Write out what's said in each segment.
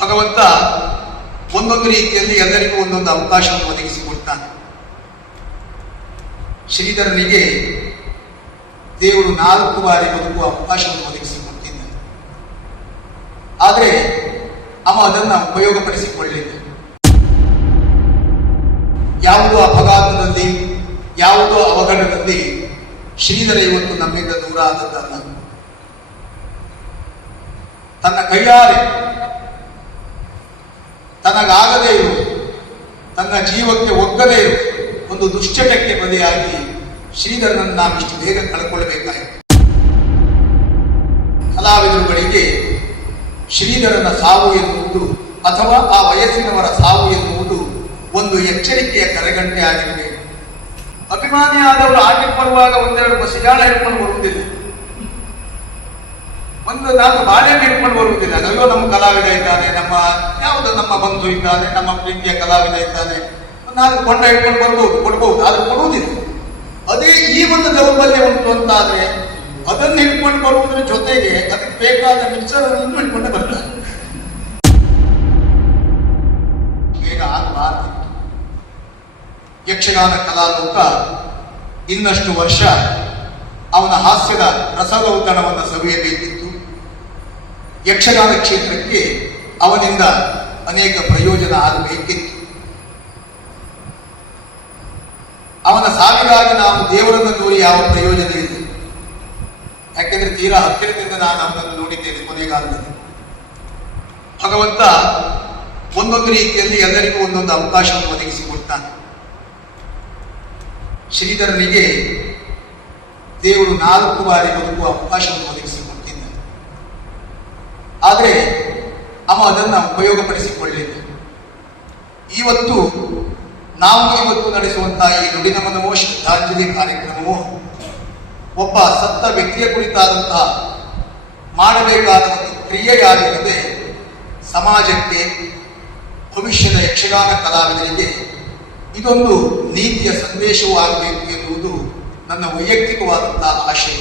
ಭಗವಂತ ಒಂದೊಂದು ರೀತಿಯಲ್ಲಿ ಎಲ್ಲರಿಗೂ ಒಂದೊಂದು ಅವಕಾಶವನ್ನು ಒದಗಿಸಿಕೊಡ್ತಾನೆ. ಶ್ರೀಧರನಿಗೆ ದೇವರು 4 ಬಾರಿ ಬದುಕುವ ಅವಕಾಶವನ್ನು ಒದಗಿಸಿಕೊಟ್ಟಿದ್ದಾನೆ. ಆದರೆ ಅವ ಅದನ್ನು ಉಪಯೋಗಪಡಿಸಿಕೊಳ್ಳಲಿಲ್ಲ. ಯಾವುದೋ ಅಪಘಾತದಲ್ಲಿ, ಯಾವುದೋ ಅವಘಡದಲ್ಲಿ ಶ್ರೀಧರ ಇವತ್ತು ನಮ್ಮಿಂದ ದೂರ ಆದದ್ದಲ್ಲ. ತನ್ನ ಕೈಯಾರೆ ತನಗಾಗದೇ ಇರು, ತನ್ನ ಜೀವಕ್ಕೆ ಒಗ್ಗದೇ ಇರು ಒಂದು ದುಶ್ಚಟಕ್ಕೆ ಬಲಿಯಾಗಿ ಶ್ರೀಧರನನ್ನು ನಾವಿಷ್ಟು ಬೇಗ ಕಳ್ಕೊಳ್ಬೇಕಾಯಿತು. ಕಲಾವಿದರುಗಳಿಗೆ ಶ್ರೀಧರನ ಸಾವು ಎನ್ನುವುದು ಅಥವಾ ಆ ವಯಸ್ಸಿನವರ ಸಾವು ಎನ್ನುವುದು ಒಂದು ಎಚ್ಚರಿಕೆಯ ಕರೆಗಂಟೆ ಆಗಿರಬೇಕು. ಅಭಿಮಾನಿ ಆದವರು ಆಟಕ್ಕೆ ಬರುವಾಗ 1-2 ಬಸಿಗಾಳ ಹಿಡ್ಕೊಂಡು ಬರುವುದಿಲ್ಲ, 1-4 ಬಾಳೆಹಣ್ಣು ಹಿಡ್ಕೊಂಡು ಬರುವುದಿಲ್ಲ. ಅಯ್ಯೋ ನಮ್ಮ ಕಲಾವಿದ ಇದ್ದಾನೆ, ನಮ್ಮ ಬಂಧು ಇದ್ದಾನೆ, ನಮ್ಮ ಪ್ರೀತಿಯ ಕಲಾವಿದ ಇದ್ದಾನೆ, 4 ಕೊಂಡ ಹಿಡ್ಕೊಂಡು ಕೊಡ್ಬಹುದು, ಆದ್ರೆ ಕೊಡುವುದಿಲ್ಲ. ಅದೇ ಈ ಒಂದು ದೌರ್ಬಲ್ಯ ಉಂಟು ಅಂತಾದ್ರೆ ಅದನ್ನು ಹಿಡ್ಕೊಂಡು ಬರುವುದರ ಜೊತೆಗೆ ಅದಕ್ಕೆ ಬೇಕಾದ ಮಿಕ್ಸರ್ ಅನ್ನು ಹಿಡ್ಕೊಂಡು ಬರ್ತಾರೆ. ಬೇಗ ಆಗಬಾರ್ದು. ಯಕ್ಷಗಾನ ಕಲಾಲೋಕ ಇನ್ನಷ್ಟು ವರ್ಷ ಅವನ ಹಾಸ್ಯದ ರಸದೌತಣವನ್ನು ಸವಿಯಬೇಕಿತ್ತು. ಯಕ್ಷಗಾನ ಕ್ಷೇತ್ರಕ್ಕೆ ಅವನಿಂದ ಅನೇಕ ಪ್ರಯೋಜನ ಆಗಬೇಕಿತ್ತು. ಅವನ ಸಾವಿಗಾಗಿ ನಾವು ದೇವರನ್ನು ನೋಡಿ ಯಾವ ಪ್ರಯೋಜನ ಇಲ್ಲ. ಯಾಕೆಂದ್ರೆ ತೀರಾ ಹತ್ತಿರದಿಂದ ನಾನು ಅವನನ್ನು ನೋಡಿದ್ದೇನೆ ಕೊನೆಗಾಲದಲ್ಲಿ. ಭಗವಂತ ಒಂದೊಂದು ರೀತಿಯಲ್ಲಿ ಎಲ್ಲರಿಗೂ ಒಂದೊಂದು ಅವಕಾಶವನ್ನು ಒದಗಿಸಿಕೊಡ್ತಾನೆ. ಶ್ರೀಧರನಿಗೆ ದೇವರು 4 ಬಾರಿ ಬದುಕುವ ಅವಕಾಶವನ್ನು ಒದಗಿಸಿಕೊಟ್ಟಿದ್ದಾನೆ. ಆದರೆ ಅವ ಅದನ್ನು ಉಪಯೋಗಪಡಿಸಿಕೊಳ್ಳಲಿಲ್ಲ. ನಾವು ಇವತ್ತು ನಡೆಸುವಂತಹ ಈ ನುಡಿನಮನವೋ ಶ್ರದ್ಧಾಂಜಲಿ ಕಾರ್ಯಕ್ರಮವೋ ಒಬ್ಬ ಸತ್ತ ವ್ಯಕ್ತಿಯ ಕುರಿತಾದಂತಹ ಮಾಡಬೇಕಾದ ಒಂದು ಕ್ರಿಯೆಯಾಗಿರದೆ ಸಮಾಜಕ್ಕೆ, ಭವಿಷ್ಯದ ಯಕ್ಷಗಾನ ಕಲಾವಿದರಿಗೆ ಇದೊಂದು ನೀತಿಯ ಸಂದೇಶವೂ ಆಗಬೇಕು ಎನ್ನುವುದು ನನ್ನ ವೈಯಕ್ತಿಕವಾದಂತಹ ಆಶಯ.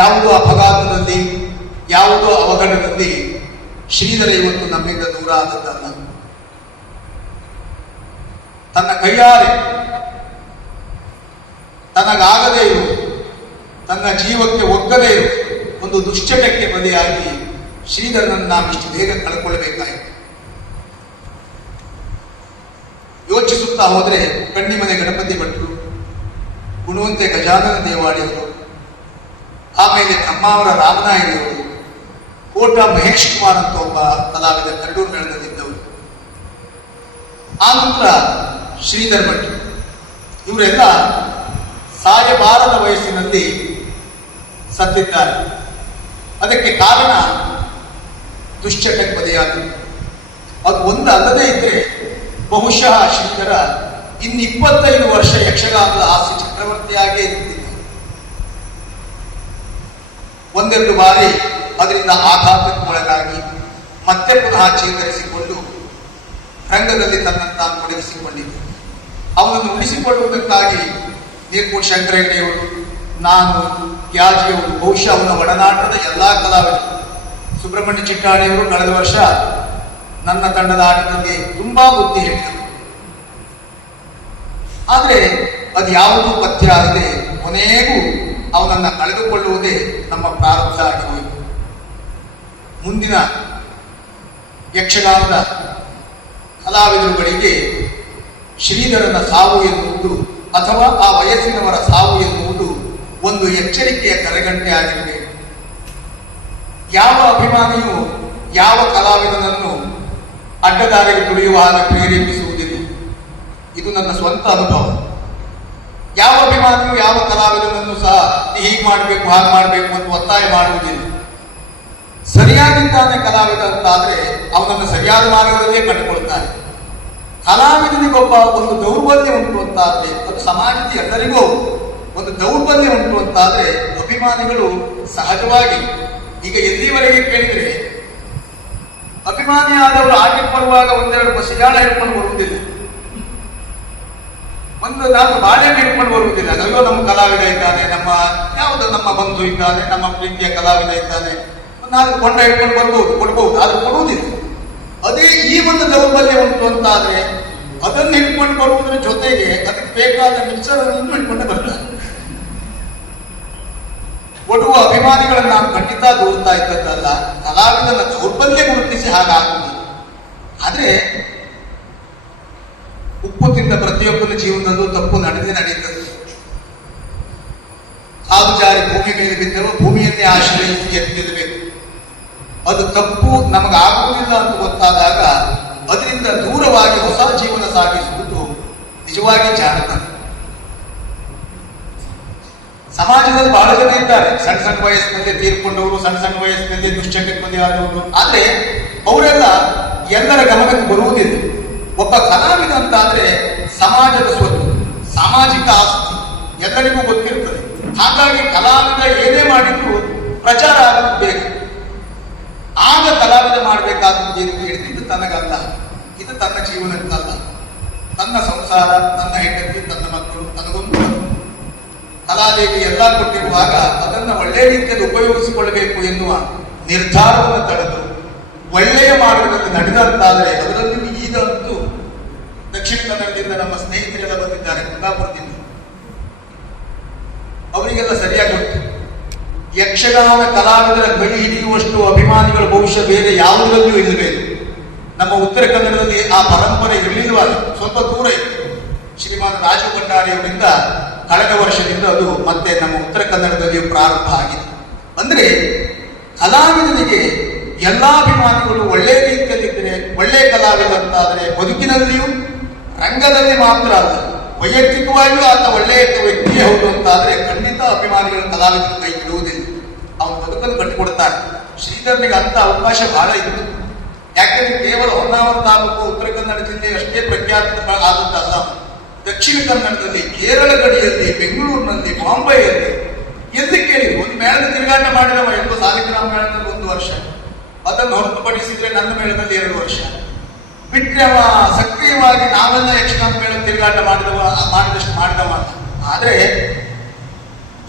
ಯಾವುದೋ ಅಪಘಾತದಲ್ಲಿ, ಯಾವುದೋ ಅವಘಡದಲ್ಲಿ ಶ್ರೀಧರ ಇವತ್ತು ನಮ್ಮಿಂದ ದೂರ ಆದದ್ದಲ್ಲ. ತನ್ನ ಕೈಯಾರೆ ತನಗಾಗದೇ ಇರು, ತನ್ನ ಜೀವಕ್ಕೆ ಒಗ್ಗದೇ ಇರು ಒಂದು ದುಶ್ಚಟಕ್ಕೆ ಬಲಿಯಾಗಿ ಶ್ರೀಧರನನ್ನು ನಾವಿಷ್ಟು ಬೇಗ ಕಳ್ಕೊಳ್ಬೇಕಾಯಿತು. ಯೋಚಿಸುತ್ತಾ ಹೋದರೆ ಕಣ್ಣಿಮನೆ ಗಣಪತಿ ಭಟ್ರು, ಗುಣವಂತೆ ಗಜಾನನ ದೇವಾಡಿಯವರು, ಆಮೇಲೆ ಬ್ರಹ್ಮಾವರ ರಾಮನಾಯರಿಯವರು, ಕೋಟ ಮಹೇಶ್ ಕುಮಾರ್ ಅಂತ ಒಬ್ಬ ಕಲಾವಿದ ಕಲ್ಲೂರು ಮೇಳದಲ್ಲಿದ್ದವರು, ಆನಂತರ ಶ್ರೀಧರ್ ಭಟ್ರು, ಇವರೆಲ್ಲ ಸಾಯಬಾರದ ವಯಸ್ಸಿನಲ್ಲಿ ಸತ್ತಿದ್ದಾರೆ. ಅದಕ್ಕೆ ಕಾರಣ ದುಶ್ಚಟಕ್ಕೆ ಬಲಿಯಾದರು. ಅದು ಒಂದು ಅಲ್ಲದೇ ಇದ್ರೆ ಬಹುಶಃ ಶ್ರೀಧರ ಇನ್ನು 25 ವರ್ಷ ಯಕ್ಷಗಾನದ ಹಾಸ್ಯ ಚಕ್ರವರ್ತಿಯಾಗೇ ಇರುತ್ತಿದ್ದ. 1-2 ಬಾರಿ ಅದರಿಂದ ಆಘಾತಕ್ಕೆ ಒಳಗಾಗಿ ಮತ್ತೆ ಪುನಃ ಚೇತರಿಸಿಕೊಂಡು ರಂಗದಲ್ಲಿ ತನ್ನನ್ನು ತಾನು ತೊಡಗಿಸಿಕೊಂಡಿದ್ದ. ಅವನನ್ನು ಉಳಿಸಿಕೊಳ್ಳುವುದಕ್ಕಾಗಿ ನೀರ್ಕೋಟ್ ಶಂಕರಯ್ಯನವರು, ನಾನು, ಯಾಜಿಯವರು, ಬಹುಶಃ ಅವನ ಒಡನಾಟದ ಎಲ್ಲಾ ಕಲಾವಿದರು, ಸುಬ್ರಹ್ಮಣ್ಯ ಚಿಟ್ಟಾಣಿಯವರು ಕಳೆದ ವರ್ಷ ನನ್ನ ತಂಡದ ಆಟದಲ್ಲಿ ತುಂಬಾ ಬುದ್ಧಿ ಹೇಳಿದರು. ಆದರೆ ಅದು ಯಾವುದೂ ಪಥ್ಯ ಆಗದೆ ಕೊನೆಗೂ ಅವನನ್ನು ಕಳೆದುಕೊಳ್ಳುವುದೇ ನಮ್ಮ ಪ್ರಾರಂಭ ಆಗಿ ಹೋಯಿತು. ಮುಂದಿನ ಯಕ್ಷಗಾನದ ಕಲಾವಿದರುಗಳಿಗೆ ಶ್ರೀಧರನ ಸಾವು ಎನ್ನುವುದು ಅಥವಾ ಆ ವಯಸ್ಸಿನವರ ಸಾವು ಎನ್ನುವುದು ಒಂದು ಎಚ್ಚರಿಕೆಯ ಕರೆಗಂಟೆ ಆಗಿರಬೇಕು. ಯಾವ ಅಭಿಮಾನಿಯು ಯಾವ ಕಲಾವಿದನನ್ನು ಅಡ್ಡದಾರಿಗೆ ತುಳಿಯುವ ಹಾಗೆ ಪ್ರೇರೇಪಿಸುವುದಿಲ್ಲ. ಇದು ನನ್ನ ಸ್ವಂತ ಅನುಭವ. ಯಾವ ಅಭಿಮಾನಿಯು ಯಾವ ಕಲಾವಿದನನ್ನು ಸಹ ಹೀಗೆ ಮಾಡಬೇಕು, ಹಾಗೆ ಮಾಡಬೇಕು ಅಂತ ಒತ್ತಾಯ ಮಾಡುವುದಿಲ್ಲ. ಸರಿಯಾಗಿದ್ದಾನೆ ಕಲಾವಿದ ಅಂತಾದ್ರೆ ಅವನನ್ನು ಸರಿಯಾದ ಮಾರ್ಗದಲ್ಲೇ ಕಂಡುಕೊಳ್ತಾನೆ. ಕಲಾವಿದನಿಗೊಬ್ಬ ಒಂದು ದೌರ್ಬಲ್ಯ ಉಂಟು ಅಂತಾದ್ರೆ, ಅದು ಸಮಾಜದ ಎಲ್ಲರಿಗೂ ಒಂದು ದೌರ್ಬಲ್ಯ ಉಂಟು ಅಂತಾದ್ರೆ ಅಭಿಮಾನಿಗಳು ಸಹಜವಾಗಿ, ಈಗ ಎಲ್ಲಿವರೆಗೆ ಕೇಳಿದ್ರೆ ಅಭಿಮಾನಿ ಆದವರು ಆಟಕ್ಕೆ ಬರುವಾಗ 1-2 ಬಸಿಗಾಳ ಹಿಡ್ಕೊಂಡು ಬರುವುದಿಲ್ಲ, 1-4 ಬಾಳೆಹಣ್ಣು ಹಿಡ್ಕೊಂಡು ಬರುವುದಿಲ್ಲ. ಅಯ್ಯೋ ನಮ್ಮ ಕಲಾವಿದ ಇದ್ದಾನೆ, ನಮ್ಮ ಬಂಧು ಇದ್ದಾನೆ, ನಮ್ಮ ಪ್ರೀತಿಯ ಕಲಾವಿದ ಇದ್ದಾನೆ, ನಾನು ಕೊಂಡ ಇಟ್ಕೊಂಡು ಕೊಡ್ಬಹುದು, ಆದ್ರೆ ಕೊಡುವುದಿಲ್ಲ. ಅದೇ ಈ ಒಂದು ದೌರ್ಬಲ್ಯ ಉಂಟು ಅಂತ ಆದ್ರೆ ಅದನ್ನು ಹಿಡ್ಕೊಂಡು ಬರುವುದರ ಜೊತೆಗೆ ಅದಕ್ಕೆ ಬೇಕಾದ ಮಿಕ್ಸರನ್ನು ಹಿಡ್ಕೊಂಡೆ ಬರ್ತಾರೆ. ಕೊಡುವ ಅಭಿಮಾನಿಗಳನ್ನು ನಾವು ಖಂಡಿತ ದೂರ್ತಾ ಇದ್ದದ್ದಲ್ಲ, ಕಲಾವಿದನ ದೌರ್ಬಲ್ಯ ಗುರುತಿಸಿ ಹಾಗಾಗುವುದು. ಆದ್ರೆ ಉಪ್ಪು ತಿಂದ ಪ್ರತಿಯೊಬ್ಬನ ಜೀವನದಲ್ಲೂ ತಪ್ಪು ನಡೀತದೆ. ಕಾಲು ಜಾರಿ ಭೂಮಿ ಮೇಲೆ ಬಿದ್ದರೂ ಭೂಮಿಯನ್ನೇ ಆಶ್ರಯಿಸಿ ಎತ್ತಿರಬೇಕು. ಅದು ತಪ್ಪು ನಮಗಾಗುವುದಿಲ್ಲ ಅಂತ ಗೊತ್ತಾದಾಗ ಅದರಿಂದ ದೂರವಾಗಿ ಹೊಸ ಜೀವನ ಸಾಗಿಸುವುದು ನಿಜವಾಗಿ ಜಾಣತನ. ಸಮಾಜದಲ್ಲಿ ಬಹಳ ಜನ ಇದ್ದಾರೆ, ಸಣ್ಣ ಸಣ್ಣ ವಯಸ್ಸಿನಲ್ಲಿ ತೀರ್ಕೊಂಡವರು, ಸಣ್ಣ ಸಣ್ಣ ವಯಸ್ಸಿನಲ್ಲಿ ದುಶ್ಚಟಕ್ಕೆ ಬಲಿಯಾದವರು. ಆದ್ರೆ ಅವರೆಲ್ಲ ಎಲ್ಲರ ಗಮನಕ್ಕೆ ಬರುವುದಿಲ್ಲ. ಒಬ್ಬ ಕಲಾವಿದ ಅಂತಾದ್ರೆ ಸಮಾಜದ ಸ್ವತ್ತು, ಸಾಮಾಜಿಕ ಆಸ್ತಿ ಎಲ್ಲರಿಗೂ ಗೊತ್ತಿರ್ತದೆ. ಹಾಗಾಗಿ ಕಲಾವಿದ ಏನೇ ಮಾಡಿದ್ರು ಪ್ರಚಾರ ಆಗೋದು ಬೇಕು. ಆಗ ಕಲಾವಿದ ಮಾಡಬೇಕಾದದ್ದು ಏನು ಹೇಳಿದ್ರೆ, ಇದು ತನಗಲ್ಲ, ಇದು ತನ್ನ ಜೀವನಕ್ಕಲ್ಲ, ತನ್ನ ಸಂಸಾರ, ತನ್ನ ಹೆಂಡತಿ, ತನ್ನ ಮಕ್ಕಳು, ತನಗೊಂದು ಕಲಾದೇವಿ ಎಲ್ಲ ಕೊಟ್ಟಿರುವಾಗ ಅದನ್ನು ಒಳ್ಳೆಯ ರೀತಿಯಲ್ಲಿ ಉಪಯೋಗಿಸಿಕೊಳ್ಳಬೇಕು ಎನ್ನುವ ನಿರ್ಧಾರವನ್ನು ತಡೆದು ಒಳ್ಳೆಯ ಮಾರ್ಗದಲ್ಲಿ ನಡೆದಂತಾದರೆ, ಅದರಲ್ಲೂ ಈಗಂತೂ ದಕ್ಷಿಣ ಕನ್ನಡದಿಂದ ನಮ್ಮ ಸ್ನೇಹಿತರೆಲ್ಲ ಬಂದಿದ್ದಾರೆ, ಕುಂದಾಪುರದಿಂದ. ಅವರಿಗೆಲ್ಲ ಸರಿಯಾಗಿ ಗೊತ್ತು, ಯಕ್ಷಗಾನ ಕಲಾವಿದರ ಕೈ ಹಿಡಿಯುವಷ್ಟು ಅಭಿಮಾನಿಗಳು ಬಹುಶಃ ಬೇರೆ ಯಾವುದರಲ್ಲೂ ಇರಬೇಕು. ನಮ್ಮ ಉತ್ತರ ಕನ್ನಡದಲ್ಲಿ ಆ ಪರಂಪರೆ ಇರಲಿಲ್ಲವಾಗ ಸ್ವಲ್ಪ ದೂರ ಇತ್ತು. ಶ್ರೀಮಾನ್ ರಾಜು ಭಂಡಾರಿ ಅವರಿಂದ ಕಳೆದ ವರ್ಷದಿಂದ ಅದು ಮತ್ತೆ ನಮ್ಮ ಉತ್ತರ ಕನ್ನಡದಲ್ಲಿಯೂ ಪ್ರಾರಂಭ ಆಗಿದೆ. ಅಂದ್ರೆ ಕಲಾವಿದನಿಗೆ ಎಲ್ಲಾ ಅಭಿಮಾನಿಗಳು ಒಳ್ಳೆಯ ರೀತಿಯಲ್ಲಿದ್ದರೆ ಒಳ್ಳೆಯ ಕಲಾವಿದ ಅಂತಾದರೆ ಬದುಕಿನಲ್ಲಿಯೂ ರಂಗದಲ್ಲಿ ಮಾತ್ರ ಅಲ್ಲ, ವೈಯಕ್ತಿಕವಾಗಿಯೂ ಆತ ಒಳ್ಳೆಯ ವ್ಯಕ್ತಿಯೇ ಹೌದು ಅಂತಾದ್ರೆ ಖಂಡಿತ ಅಭಿಮಾನಿಗಳು ಕಲಾವಿದರ ಕೈ ಬಿಡುವುದಿಲ್ಲ, ಅವನು ಬದುಕನ್ನು ಕಟ್ಟಿಕೊಡ್ತಾರೆ. ಶ್ರೀಧರ್ನಿಗೆ ಅಂತ ಅವಕಾಶ ಬಹಳ ಇತ್ತು. ಯಾಕೆಂದ್ರೆ ಕೇವಲ ಹೊನ್ನಾವರ ತಾಲೂಕು ಉತ್ತರ ಕನ್ನಡ ಜಿಲ್ಲೆ ಅಷ್ಟೇ ಪ್ರಖ್ಯಾತ ಆದದ್ದಲ್ಲ, ದಕ್ಷಿಣ ಕನ್ನಡದಲ್ಲಿ, ಕೇರಳ ಗಡಿಯಲ್ಲಿ, ಬೆಂಗಳೂರಿನಲ್ಲಿ, ಬಾಂಬೆಯಲ್ಲಿ ಎಲ್ಲಿ ಕೇಳಿ ಒಂದು ಮೇಳದ ತಿರುಗಾಟ ಮಾಡಿದವ. ಎಲ್ಲೋ ಸಾಲಿಗ್ರಾಮ ಮೇಳದಲ್ಲಿ 1 ವರ್ಷ, ಅದನ್ನು ಹೊರತುಪಡಿಸಿದ್ರೆ ನನ್ನ ಮೇಳದಲ್ಲಿ 2 ವರ್ಷ ಬಿಟ್ಟರೆ ಅವ ಸಕ್ರಿಯವಾಗಿ ನಾವೆಲ್ಲ ಯಕ್ಷಗಾನ ಮೇಳ ತಿರುಗಾಟ ಮಾಡಿದಷ್ಟು ಮಾಡಿದವ. ಆದ್ರೆ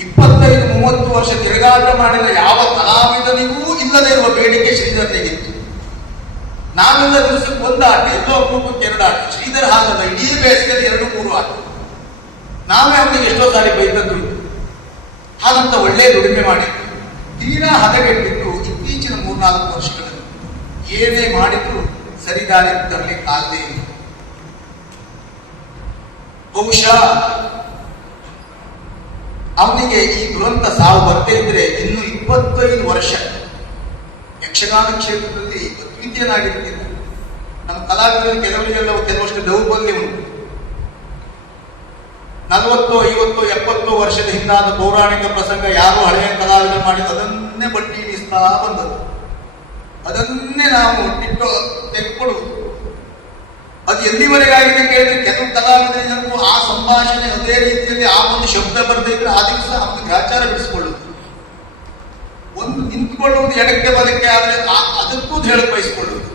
25-30 ವರ್ಷ ತಿರುಗಾಟ ಮಾಡಿದ ಯಾವ ಕಲಾವಿದನಿಗೂ ಇಲ್ಲದೆ ಇರುವ ಬೇಡಿಕೆ ಶ್ರೀಧರ್ನಿಗಿತ್ತು. ನಾವೆಲ್ಲ ದಿವಸಕ್ಕೆ 1 ಆಟ, ಎಲ್ಲೋ ಅಪರೂಪಕ್ಕೆ 2 ಆಟ. ಶ್ರೀಧರ್ ಹಾಗಲ್ಲ, ಇಡೀ ಬೇಸಿಗೆಯಲ್ಲಿ 2-3 ಆಟ. ನಾವೇ ಅವನಿಗೆ ಎಷ್ಟೋ ಸಾರಿ ಬೈದದ್ದು. ಹಾಗಂತ ಒಳ್ಳೆಯ ದುಡಿಮೆ ಮಾಡಿದ್ದು, ತೀರಾ ಹದಗೆಟ್ಟಿದ್ದು ಇತ್ತೀಚಿನ 3-4 ವರ್ಷಗಳಲ್ಲಿ ಏನೇ ಮಾಡಿದ್ರು ಸರಿದಾರಿ ತರಲಿಕ್ಕೆ ಆಗದೇ ಇಲ್ಲ. ಬಹುಶಃ ಅವನಿಗೆ ಈ ದುರಂತ ಸಾವು ಬರದೇ ಇದ್ರೆ ಇನ್ನು 25 ವರ್ಷ ಯಕ್ಷಗಾನ ಕ್ಷೇತ್ರದಲ್ಲಿ ಅದ್ವಿತೀಯನಾಗಿರ್ತಿದ್ದ. ನಮ್ಮ ಕಲಾವಿದರಲ್ಲಿ ಕೆಲವರಿಗೆಲ್ಲ ಕೆಲವಷ್ಟು ದೌರ್ಬಲ್ಯ ಉಂಟು. 40, 50, 70 ವರ್ಷದ ಹಿಂದಾದ ಪೌರಾಣಿಕ ಪ್ರಸಂಗ ಯಾರು ಹಳೆಯ ಕಲಾವಿದ ಮಾಡಿದ ಅದನ್ನೇ ಬಡ್ಡಿ ಇಳಿಸ್ತಾ ಬಂದದ್ದು, ಅದನ್ನೇ ನಾವು ತೆಗೆದುಕೊಳ್ಳುವುದು. ಅದು ಎಲ್ಲಿವರೆಗಾಗಿದೆ ಕೇಳಿದ್ರೆ ಕೆಲವು ಕಲಾವಿದರಿಗೂ ಆ ಸಂಭಾಷಣೆ ಅದೇ ರೀತಿಯಲ್ಲಿ ಆ ಒಂದು ಶಬ್ದ ಬರದೇ ಇದ್ರೆ ಆ ದಿವಸ ಅವನು ಗ್ರಾಚಾರ ಬಿಡಿಸಿಕೊಳ್ಳುವುದು. ಒಂದು ನಿಂತುಕೊಳ್ಳುವುದು ಎಡಕ್ಕೆ ಬಲಕ್ಕೆ ಆದ್ರೆ ಅದಕ್ಕೂ ಹೇಳಿ ಬಯಸಿಕೊಳ್ಳುವುದು.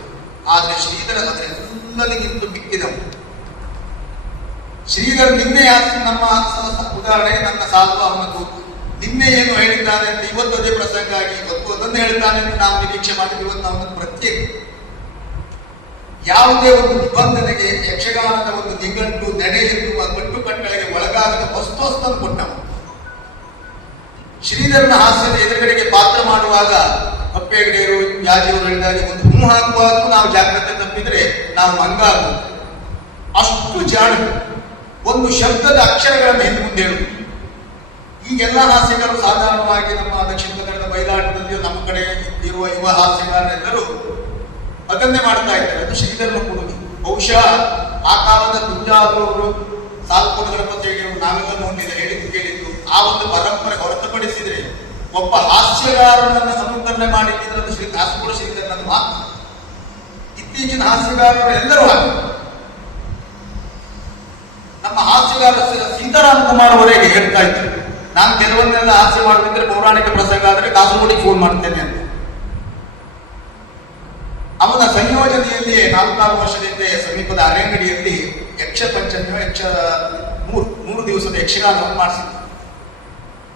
ಆದ್ರೆ ಶ್ರೀಧರ ಅದರೆಲ್ಲರಿಗಿಂತ ಬಿಕ್ಕಿದವು. ಶ್ರೀಧರ್ ನಿನ್ನೆ ನಮ್ಮ ಉದಾಹರಣೆ, ನನ್ನ ಸಾಲು ಅವನದ್ದು ನಿನ್ನೆ ಏನು ಹೇಳಿದ್ದಾನೆ ಅಂತ ಇವತ್ತು ಅದೇ ಪ್ರಸಂಗ ಆಗಿ ಇವತ್ತು ಅದನ್ನು ಹೇಳಿದ್ದಾನೆ ಅಂತ ನಾವು ನಿರೀಕ್ಷೆ ಮಾಡಿದ್ರೆ ಇವತ್ತು ಅವನದ್ದು ಪ್ರತ್ಯೇಕ. ಯಾವುದೇ ಒಂದು ನಿಬಂಧನೆಗೆ ಯಕ್ಷಗಾನದ ಒಂದು ನಿಘಂಟು ನಡೆಯಲು ಕಟ್ಟು ಕಟ್ಟಳೆಗೆ ಒಳಗಾಗದ ವಸ್ತುವನ್ನು ಕೊಟ್ಟವ. ಶ್ರೀಧರನ ಹಾಸ್ಯದ ಎದುರುಗಡೆಗೆ ಪಾತ್ರ ಮಾಡುವಾಗ ಅಪ್ಪೆಗಡೆಯರು ಯಾಜಿಯವರು ಹೇಳಿದಾಗ ಒಂದು ಹುಮ್ಮು ಹಾಕುವಾಗೂ ನಾವು ಜಾಗ್ರತೆ ತಪ್ಪಿದ್ರೆ ನಾವು ಮಂಗಾಗುವುದು. ಅಷ್ಟು ಜಾಣ, ಒಂದು ಶಬ್ದದ ಅಕ್ಷರಗಳನ್ನು ಹಿಂದೆ ಮುಂದೆ ಹೇಳುವುದು. ಈಗೆಲ್ಲ ಹಾಸ್ಯಗಾರರು ಸಾಧಾರಣವಾಗಿ ನಮ್ಮ ದಕ್ಷಿಣ ಕನ್ನಡದ ಬಯಲಾಟದಲ್ಲಿ ನಮ್ಮ ಕಡೆ ಇರುವ ಯುವ ಹಾಸ್ಯಗಾರರೆಲ್ಲರೂ ಅದನ್ನೇ ಮಾಡ್ತಾ ಇದ್ದಾರೆ. ಅದು ಶ್ರೀಧರನ ಕೊಡುಗೆ. ಬಹುಶಃ ಆ ಕಾಲದ ತುಜಾರವರು ಸಾಲ್ಕೋಡು ಗಣಪತಿಗೆ ನಾವೆಲ್ಲ ನೋಡಿದ ಹೇಳಿದ್ದು ಕೇಳಿದ್ದು ಆ ಒಂದು ಪರಂಪರೆ ಹೊರತುಪಡಿಸಿದ್ರೆ ಒಬ್ಬ ಹಾಸ್ಯಗಾರನನ್ನು ಅನುಕರಣೆ ಮಾಡಿದ್ರೆ ಅದು ಕಾಸರಗೋಡು ಶ್ರೀಧರನ ಮಾತ್ರ. ಇತ್ತೀಚಿನ ಹಾಸ್ಯಗಾರರು ಎಲ್ಲರೂ ಹಾಗೆ. ನಮ್ಮ ಹಾಸ್ಯಗಾರ ಸೀತಾರಾಮ್ ಕುಮಾರ್ ಅವರಿಗೆ ಹೇಳ್ತಾ ಇದ್ರು, ನಾನು ಕೆಲವೊಂದೆಲ್ಲ ಹಾಸ್ಯ ಮಾಡಬೇಕಿದ್ರೆ ಪೌರಾಣಿಕ ಪ್ರಸಂಗ ಆದ್ರೆ ಕಾಸರಗೋಡಿಗೆ ಫೋನ್ ಮಾಡ್ತೇನೆ ಅಂತ. ಅವನ ಸಂಯೋಜನೆಯಲ್ಲಿ 4 ವರ್ಷದಿಂದ ಸಮೀಪದ ಅರೆಂಗಡಿಯಲ್ಲಿ ಯಕ್ಷ ಪಂಚಮಿ, 3 ದಿವಸದ ಯಕ್ಷಗಾನವನ್ನು ಮಾಡಿಸಿದ್ರು.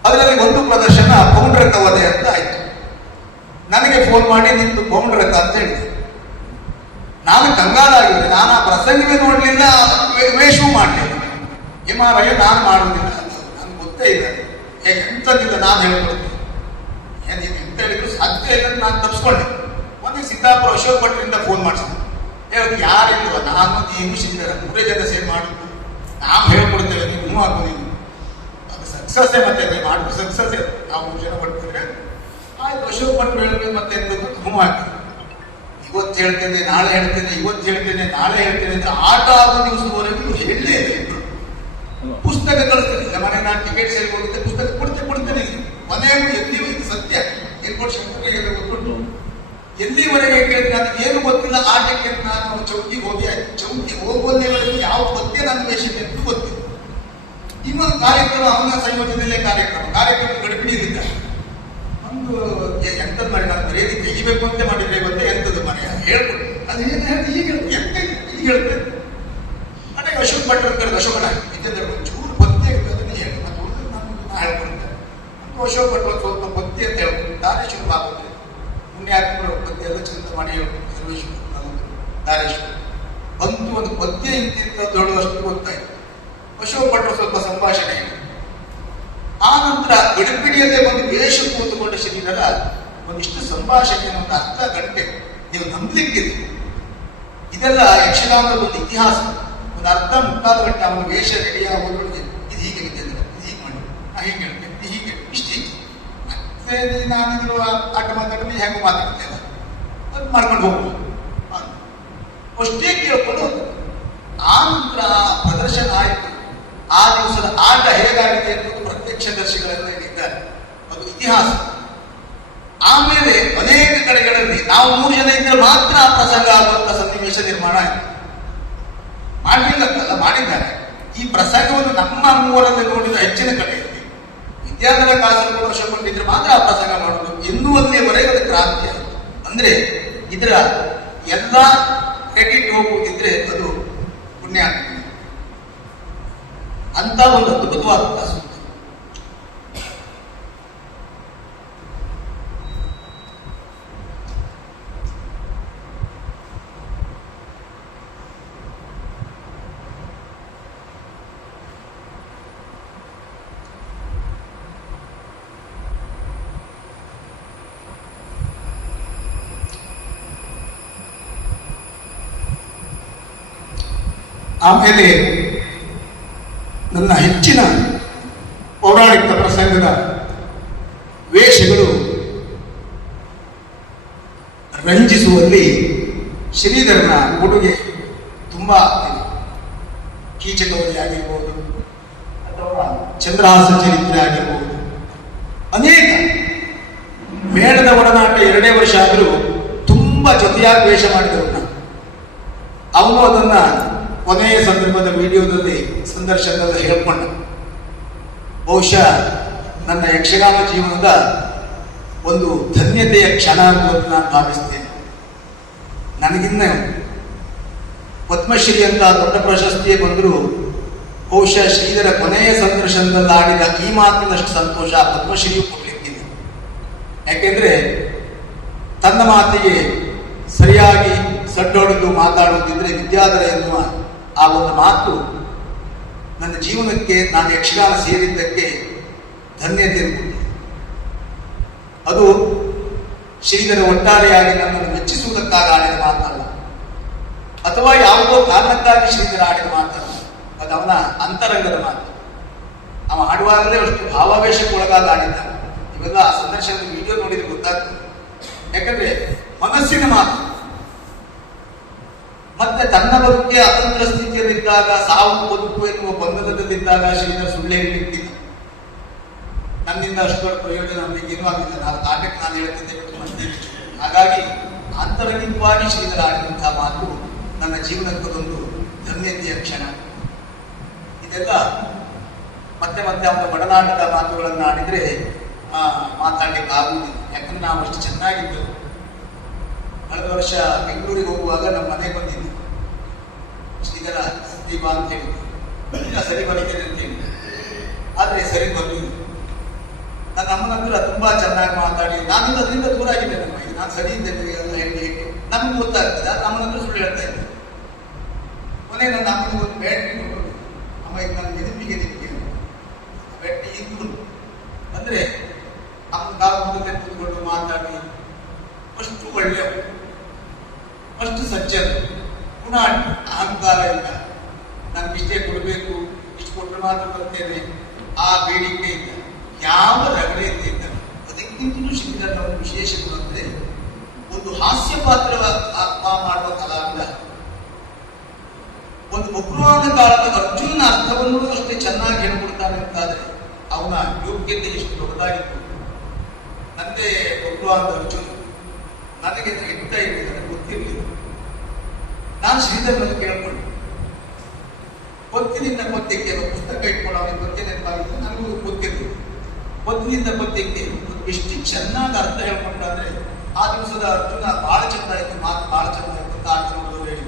ಅದರಲ್ಲಿ ಒಂದು ಪ್ರದರ್ಶನ ಪೌಂಡ್ರ ಕವದೆ ಅಂತ ಆಯ್ತು. ನನಗೆ ಫೋನ್ ಮಾಡಿ ನಿಂತು ಕೊಂಡ್ರತ ಅಂತ ಹೇಳಿದೆ. ನಾನು ಕಂಗಾಲಾಗಿದ್ದೆ. ನಾನು ಆ ಪ್ರಸಂಗವೇ ನೋಡ್ಲಿಲ್ಲ, ವೇಷವೂ ಮಾಡಲಿಲ್ಲ. ಹಿಮಾಲಯ ನಾನು ಮಾಡುವುದಿಲ್ಲ ಅಂತ ನನ್ಗೆ ಗೊತ್ತೇ ಇಲ್ಲ. ಎಂಥದಿಲ್ಲ ನಾನು ಹೇಳ್ಕೊಡ್ತೀನಿ, ನೀನು ಎಂತ ಹೇಳಿದ್ರು ಸಾಧ್ಯ ಇಲ್ಲ. ನಾನು ತಪ್ಪಿಸ್ಕೊಂಡೆ. ಮೊನ್ನೆ ಸಿದ್ದಾಪುರ ಅಶೋಕ್ ಭಟ್ರಿಂದ ಫೋನ್ ಮಾಡಿಸಿದೆ. ಹೇಳೋದು ಯಾರಿಲ್ವ, ನಾನು ನೀನು ಶ್ರೀಧರ 3 ಜನ ಸೇರಿ ಮಾಡುದು, ನಾವು ಹೇಳ್ಕೊಡ್ತೇವೆ, ನೀವು ಹೂ ಹಾಕು, ನೀನು ಅದು ಸಕ್ಸಸ್. ಮತ್ತೆ ನೀವು ಮಾಡುದು ಸಕ್ಸಸ್. ನಾವು 3 ಜನ ಬರ್ತಿದ್ರೆ ಆಯ್ತು. ಅಶೋಕ್ ಭಟ್ರು ಹೇಳಿದ್ರೆ ಮತ್ತೆ ಎಂತದ್ದು ಹೂ ಹಾಕಿ, ಇವತ್ತು ಹೇಳ್ತೇನೆ ನಾಳೆ ಹೇಳ್ತೇನೆ, ಇವತ್ತು ಹೇಳ್ತೇನೆ ನಾಳೆ ಹೇಳ್ತೇನೆ ಅಂದ್ರೆ ಆಟ ಆಗೋ ದಿವಸದವರೆಗೂ ಹೇಳಲೇ ಇಲ್ಲ. ಇಬ್ರು ಪುಸ್ತಕ ಕಳಿಸ್ತಿಲ್ಲ. ಮನೆ ನಾನು ಟಿಕೆಟ್ ಸೇರಿ ಹೋಗಿದ್ದೆ, ಪುಸ್ತಕ ಕೊಡ್ತೇನೆ. ಮನೆಯೂ ಎಲ್ಲಿಯೂ ಇದು ಸತ್ಯ. ಏರ್ಪೋರ್ಟ್ ಶಂಕರಿಗೆ ಗೊತ್ತು. ಎಲ್ಲಿವರೆಗೆ ಕೇಳಿದ್ರೆ ನನಗೆ ಏನು ಗೊತ್ತಿಲ್ಲ. ಆಟಕ್ಕೆ ನಾನು ಚೌಕಿಗೆ ಹೋಗಿ ಆಯ್ತು. ಚೌಕಿ ಹೋಗುವಲ್ಲಿವರೆಗೂ ಯಾವ ಪದ್ಯ ನನ್ನ ವೇಷ ಎಂದು ಗೊತ್ತಿಲ್ಲ. ಇನ್ನೊಂದು ಕಾರ್ಯಕ್ರಮ, ಅವನ ಸಂಯೋಜನೆಯಲ್ಲೇ ಕಾರ್ಯಕ್ರಮ ಗಡಿಬಿಡಿಯಲ್ಲಿದ್ದ. ಒಂದು ಎಂತದ್ದು ಮಾಡಿ ನಾನು ಬರೆಯದಿ ತೆಗಿಬೇಕು ಅಂತ ಮಾಡಿದ್ರೆ ಗೊತ್ತೇ ಎಂತದ್ದು ಮನೆಯ ಹೇಳ್ಕೊಡು. ಅದು ಏನು ಹೇಳ್ತೀವಿ ಈಗ ಎಂತ ಈಗ ಹೇಳ್ತೇನೆ. ನನಗೆ ಅಶೋಕ್ ಭಟ್ರ ಕರೆದು ಅಶೋಕನ ಇದ್ದರೆ ಒಂಚೂರು ಪದ್ಯ ಅದನ್ನೇ ಹೇಳಿ ಮತ್ತೆ ನಾನು ಹೇಳ್ಕೊಡ್ತೇನೆ. ಮತ್ತು ಅಶೋಕ್ ಭಟ್ರ ಸ್ವಲ್ಪ ಪದ್ಯ ಅಂತ ಹೇಳ್ಕೊಂಡು ದಾರೇಶ್ವರ ಬಾಬು ಪುಣ್ಯಾತ್ಮರ ಪದ್ಯ ಎಲ್ಲ ಚಂದ ಮಾಡಿ ಹೇಳ್ಕೊಂಡು ಸರ್ವೇಶ್ವರ ದಾರೇಶ್ವರ ಬಂತು. ಒಂದು ಪದ್ಯ ಇಂತಿಂತ ದೊಡ್ಡದಷ್ಟು ಗೊತ್ತಾಯ್ತು. ಅಶೋಕ್ ಭಟ್ರು ಸ್ವಲ್ಪ ಸಂಭಾಷಣೆ ಹೇಳಿ ಆ ನಂತರ ಗಡಿಬಿಡಿಯಲ್ಲೇ ಒಂದು ವೇಷ ಕೂತುಕೊಂಡ ಶ್ರೀಧರ ಒಂದಿಷ್ಟು ಸಂಭಾಷಣೆ ಒಂದು ಅರ್ಧ ಗಂಟೆ ನೀವು ನಂಬಲಿಕ್ಕಿದೆ. ಇದೆಲ್ಲ ಯಕ್ಷಗಾನದ ಒಂದು ಇತಿಹಾಸ. ಒಂದು ಅರ್ಧ ಮುಕ್ಕಾಲು ಗಂಟೆ ಅವನ ವೇಷ ರೆಡಿಯಾಗೋದ್ರೊಳಗೆ ಇದು ಹೀಗೆ ಇದೆ, ಇದು ಹೀಗೆ ಮಾಡಿ, ಹೀಗೆ ಹೇಳ್ತೇನೆ, ಹೀಗೆ ಇಷ್ಟು ಹೀಗೆ ಮತ್ತೆ ನಾನಿದ್ರು ಆಟ ಮಾತಾಡಲಿ ಹೆಂಗೆ ಮಾತಾಡ್ತೇನೆ ಅದು ಮಾಡ್ಕೊಂಡು ಹೋಗ್ಬೋದು ಅಷ್ಟೇ ಕೇಳ್ಕೊಂಡು ಹೋಗ್ತದೆ. ಆ ನಂತರ ಪ್ರದರ್ಶನ ಆಯಿತು. ಆ ದಿವಸದ ಆಟ ಹೇಗಾಗಿದೆ ಎನ್ನುವುದು ಪ್ರತ್ಯಕ್ಷದರ್ಶಿಗಳೆಲ್ಲ ಹೇಳಿದ್ದಾರೆ. ಅದು ಇತಿಹಾಸ. ಆಮೇಲೆ ಅನೇಕ ಕಡೆಗಳಲ್ಲಿ ನಾವು 3 ಜನ ಇದ್ದರೆ ಮಾತ್ರ ಆ ಪ್ರಸಂಗ ಆಗುವಂತ ಸನ್ನಿವೇಶ ನಿರ್ಮಾಣ ಆಯಿತು. ಮಾಡಲಿಲ್ಲಂತಲ್ಲ, ಮಾಡಿದ್ದಾರೆ. ಈ ಪ್ರಸಂಗವನ್ನು ನಮ್ಮ 3ರಲ್ಲಿ ನೋಡಿದ ಹೆಚ್ಚಿನ ಕಡೆಯಲ್ಲಿ ವಿದ್ಯಾಧರ ಕಾಸರಗೋಡು ವರ್ಷಕೊಂಡಿದ್ರೆ ಮಾತ್ರ ಆ ಪ್ರಸಂಗ ಮಾಡೋದು ಎನ್ನುವಲ್ಲಿಯವರೆಗೆ ಅದು ಕ್ರಾಂತಿ ಆಯಿತು. ಅಂದ್ರೆ ಇದರ ಎಲ್ಲ ಕ್ರೆಡಿಟ್ ಹೋಗುವುದಿದ್ರೆ ಅದು ಪುಣ್ಯ ಆಗ್ತದೆ. ಅಂತ ಒಂದು ಅದ್ಭುತವಾದ ಸೂತ್ರ. ಆಮೇಲೆ ನನ್ನ ಹೆಚ್ಚಿನ ಪೌರಾಣಿಕ ಪ್ರಸಂಗದ ವೇಷಗಳು ರಂಜಿಸುವಲ್ಲಿ ಶ್ರೀಧರನ ಕೊಡುಗೆ ತುಂಬಾ ಇದೆ. ಕೀಚಕವಲ್ಲಿ ಆಗಿರ್ಬೋದು ಅಥವಾ ಚಂದ್ರಹಾಸ ಚರಿತ್ರೆ ಆಗಿರ್ಬೋದು, ಅನೇಕ ಮೇಳದ ಒಡನಾಟ 2 ವರ್ಷ ಆದರೂ ತುಂಬಾ ಜೊತೆಯಾಗಿ ವೇಷ ಮಾಡಿದವನ್ನ ಅವನು ಅದನ್ನ ಕೊನೆಯ ಸಂದರ್ಭದ ವಿಡಿಯೋದಲ್ಲಿ ಸಂದರ್ಶನದಲ್ಲಿ ಹೇಳ್ಕೊಂಡ. ಬಹುಶಃ ನನ್ನ ಯಕ್ಷಗಾನ ಜೀವನದ ಒಂದು ಧನ್ಯತೆಯ ಕ್ಷಣ ಅಂತ ನಾನು ಭಾವಿಸ್ತೇನೆ. ನನಗಿನ್ನ ಪದ್ಮಶ್ರೀ ಅಂತ ದೊಡ್ಡ ಪ್ರಶಸ್ತಿಯೇ ಬಂದರೂ ಬಹುಶಃ ಶ್ರೀಧರ ಕೊನೆಯ ಸಂದರ್ಶನದಲ್ಲಿ ಆಡಿದ ಈ ಮಾತಿನಷ್ಟು ಸಂತೋಷ ಪದ್ಮಶ್ರೀಯು ಕೊಡ್ಲಿಕ್ಕಿದೆ. ಯಾಕೆಂದ್ರೆ ತನ್ನ ಮಾತಿಗೆ ಸರಿಯಾಗಿ ಸಡ್ಡೊಡೆದು ಮಾತಾಡುವುದಿದ್ರೆ ವಿದ್ಯಾಧರ ಎನ್ನುವ ಆ ಒಂದು ಮಾತು ನನ್ನ ಜೀವನಕ್ಕೆ, ನಾನು ಯಕ್ಷಗಾನ ಸೇರಿದ್ದಕ್ಕೆ ಧನ್ಯತೆ ಕೊಟ್ಟಿದೆ. ಅದು ಶ್ರೀಧರ ಒಟ್ಟಾರೆಯಾಗಿ ನನ್ನನ್ನು ಮೆಚ್ಚಿಸುವುದಕ್ಕಾಗಿ ಆಡಿದ ಮಾತಲ್ಲ, ಅಥವಾ ಯಾವುದೋ ಕಾರಣಕ್ಕಾಗಿ ಶ್ರೀಧರ ಆಡಿದ ಮಾತಲ್ಲ. ಅದು ಅವನ ಅಂತರಂಗದ ಮಾತು. ಅವ ಆಡುವಾಗಲೇ ಅಷ್ಟು ಭಾವಾವೇಶಕ್ಕೆ ಒಳಗಾದ ಆಡಿದ್ದಾನೆ. ಇವೆಲ್ಲ ಆ ಸಂದರ್ಶನದ ವಿಡಿಯೋ ನೋಡಿದ್ರೆ ಗೊತ್ತಾಗ್ತದೆ. ಯಾಕಂದ್ರೆ ಮನಸ್ಸಿನ ಮಾತು. ಮತ್ತೆ ತನ್ನ ಬಗ್ಗೆ ಅತಂತ್ರ ಸ್ಥಿತಿಯಲ್ಲಿದ್ದಾಗ, ಸಾವು ಬದುಕು ಎನ್ನುವ ಬಂಧನದಲ್ಲಿದ್ದಾಗ ಶ್ರೀಧರ ಸುಳ್ಳು ಹೇಳಲಿಕ್ಕಿಲ್ಲ. ನನ್ನಿಂದ ಅಷ್ಟು ದೊಡ್ಡ ಪ್ರಯೋಜನ ನಮಗೆ ಏನೂ ಆಗಿಲ್ಲ, ನಾನು ನಾಟಕ ನಾನು ಹೇಳ್ತಿದ್ದೆ. ಹಾಗಾಗಿ ಆಂತರಿಕವಾಗಿ ಶ್ರೀಧರ ಆಡಿದಂತಹ ಮಾತು ನನ್ನ ಜೀವನಕ್ಕೊಂದು ಧನ್ಯತೆಯ ಕ್ಷಣ. ಇದೆಲ್ಲ ಮತ್ತೆ ಮತ್ತೆ ಅವನ ಒಡನಾಟದ ಮಾತುಗಳನ್ನು ಆಡಿದ್ರೆ ಮಾತಾಡ್ಲಿಕ್ಕೆ ಆಗುವುದಿಲ್ಲ. ಯಾಕಂದ್ರೆ ನಾವು ಅಷ್ಟು ಚೆನ್ನಾಗಿದ್ದೆವು. ಕಳೆದ ವರ್ಷ ಬೆಂಗಳೂರಿಗೆ ಹೋಗುವಾಗ ನಮ್ಮ ಮನೆಗೆ ಬಂದಿದ್ದೆ. ಶ್ರೀಧರ ದೀಪ ಅಂತ ಹೇಳಿದ್ರು, ಇಲ್ಲ ಸರಿ ಬರೀತೇನೆ ಅಂತ ಹೇಳಿದ್ರು. ಆದರೆ ಸರಿ ಬರಲಿಲ್ಲ. ನನ್ನ ಅಮ್ಮನ ಹತ್ರ ತುಂಬಾ ಚೆನ್ನಾಗಿ ಮಾತಾಡಿ ನಾನು ಅದರಿಂದ ದೂರ ಆಗಿದೆ. ನಮಗೆ ನಾನು ಸರಿ ಇದ್ದೇನೆ ಎಲ್ಲ ಹೇಳಿ ನಮ್ಗೆ ಗೊತ್ತಾಗ್ತದೆ. ನಮ್ಮನ ಹತ್ರ ಸುಳ್ಳು ಹೇಳ್ತಾ ಇದ್ದೆ. ಕೊನೆ ನನ್ನ ಅಮ್ಮನಿಗೆ ಒಂದು ಬ್ಯಾಟ್ರಿ ಕೊಟ್ಟರು. ಅಮ್ಮ ಈಗ ನನ್ನ ನೆನಪಿಗೆ ಬ್ಯಾಟ್ರಿ ಇದ್ದು ಅಂದ್ರೆ ಅಮ್ಮ ಕಾಲ ಮುಂದೆ ಕೂತ್ಕೊಂಡು ಮಾತಾಡಿ ಅಷ್ಟು ಒಳ್ಳೆಯವರು, ಅಷ್ಟು ಸಜ್ಜರು. ಪುನಃ ಅಹಂಕಾರ ಇಲ್ಲ, ನನ್ಗೆ ಇಷ್ಟೇ ಕೊಡಬೇಕು, ಇಷ್ಟು ಕೊಟ್ಟರೆ ಮಾತ್ರ ಬರ್ತೇನೆ, ಆ ಬೇಡಿಕೆ ಇಲ್ಲ, ಯಾವ ರಗಳೆಯಿಂದ ಇದ್ದಾರೆ. ಅದಕ್ಕಿಂತಲೂ ಶ್ರೀಧರನ ಒಂದು ವಿಶೇಷ ಗುಣ ಅಂದ್ರೆ ಒಂದು ಹಾಸ್ಯ ಪಾತ್ರ ಮಾಡುವ ಕಲಾವಿದ. ಒಂದು ಬಬ್ರುವಾಹನ ಕಾಲದ ಅರ್ಜುನ ಅರ್ಥವನ್ನು ಅಷ್ಟೇ ಚೆನ್ನಾಗಿ ಹೇಳ್ಕೊಡ್ತಾನೆ ಅಂತಾದ್ರೆ ಅವನ ಯೋಗ್ಯತೆ ಎಷ್ಟು ದೊಡ್ಡದಾಗಿತ್ತು. ನಂದೇ ಬಬ್ರುವಾಹನದ ಅರ್ಜುನ ನನಗೆ ಹಿಡ್ತಾ ಇರಲಿಲ್ಲ, ನನಗೆ ಗೊತ್ತಿರಲಿಲ್ಲ. ನಾನು ಶ್ರೀಧರನಲ್ಲಿ ಕೇಳ್ಕೊಂಡೆ, ಪದ್ಯದಿಂದ ಪದ್ಯಕ್ಕೆ ಪುಸ್ತಕ ಇಟ್ಕೊಂಡು ಅವನಿಗೆ ಪದ್ಯ ನೆನಪಾಗಿತ್ತು, ನನಗೂ ಗೊತ್ತಿರಲಿಲ್ಲ. ಪದ್ಯದಿಂದ ಪದ್ಯಕ್ಕೆ ಎಷ್ಟು ಚೆನ್ನಾಗಿ ಅರ್ಥ ಹೇಳ್ಕೊಂಡ ಅಂದ್ರೆ ಆ ದಿವಸದ ಅರ್ಜುನ ಬಹಳ ಚಂದ ಆಯ್ತು, ಮಾತು ಬಹಳ ಚಂದ ಆಯ್ತು ಅಂತ ಆಟ ನೋಡೋರು ಹೇಳಿ